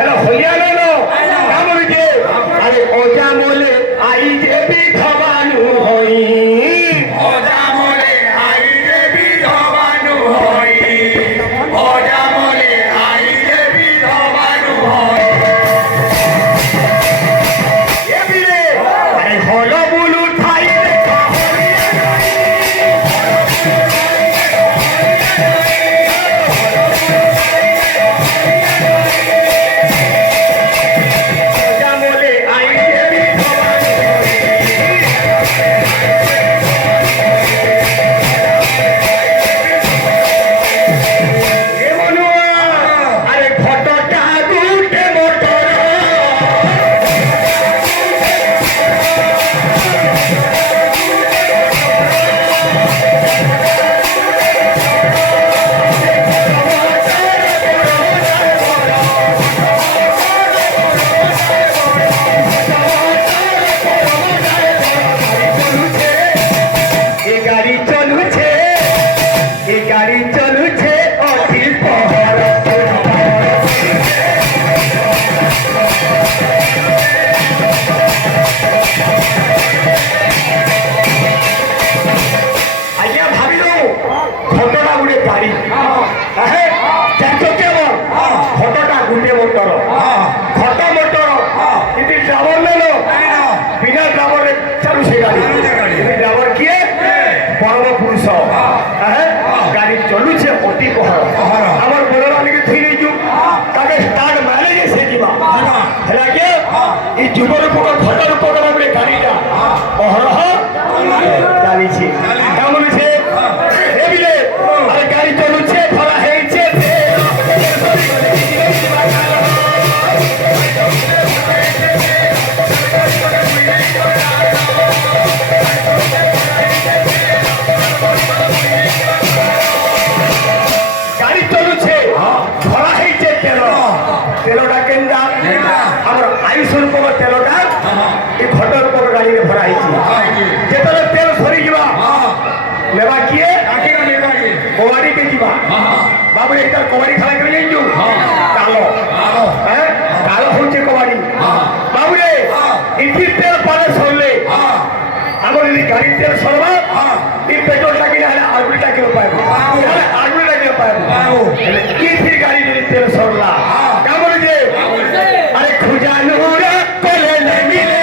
hello होलिया ले लो क्या बोलते अरे ओजा मोले आई जे विधवानु होई ओजा मोले आई जे विधवानु होई ओजा मोले आई जे विधवानु होई ये भी ले अरे होलो बुलू थाई गाड़ी चलुचे अति पहर आमर बड़ मानी थी नहीं ताके स्टार्ट मारे से जीवा है कि ये जुब रूपक घट रूपक गाड़ीटा अहरह चली क्या बोलूचे अरे गाड़ी चलुचे भरा है गाड़ी चलुचे भरा है तेलटा केन्दा आमर आयुष रूपक तेलटा ये घट रूपक गाड़ी में भरा है जेतले तेल सरी जीवा लेवा किए कबाड़ी के जीवा बाबू एक कबाड़ी खेला कर जाइजु कालो कालो होचे कबाड़ी बाबू रे इथि तेल पाले सरले आमर यदि गाड़ी तेल सरबा ई पेट्रोल टाकी ना आगुड़ी टाकी पाइबो आगुड़ी टाकी पाइबो ई फिर गाड़ी यदि तेल सरला क्या बोले अरे खुजानु रे कोले नहीं मिले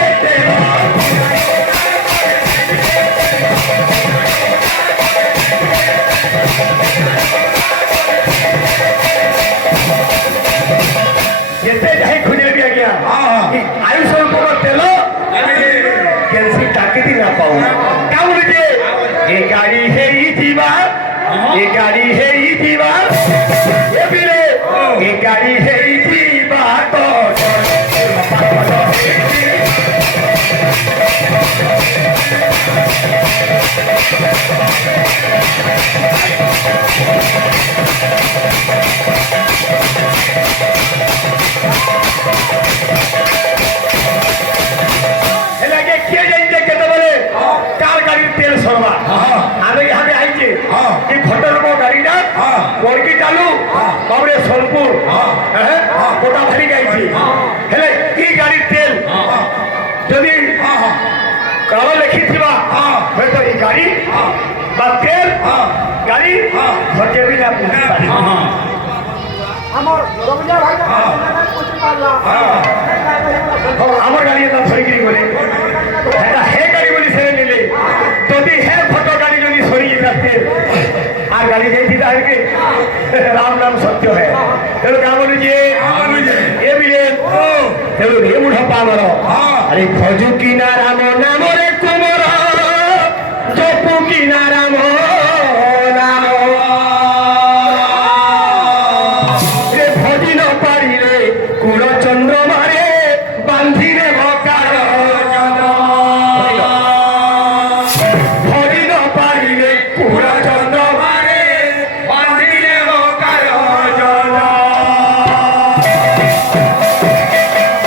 जैसे जाए खुजे भी आ गया आयुष रूपक तेल कैंसी टाकी थी ना पाऊँ क्या बोले ये गाड़ी है ये जीवा ये गाड़ी है ये जीवा ये भी रे ये गाड़ी है ये जीवा तो तेल सरवा आगे यहाँ आई घट रूप गाड़ी बड़की चालू बाबरे सोनपुर गोटा भारी गाई गाड़ी तेल जदि काल लिखी हूँ तो ये गाड़ी तेल गाड़ी घटे भी ना आमर गाड़ी धरिकी गले हे गाड़ी बोली से निले जदि हे फटो गाड़ी जदि सरी जाते आ गाड़ी जाइए राम नाम सत्य है तेणु क्या बोलू ये भी तेणु रे मुठ पावर अरे खजु की ना राम नाम रे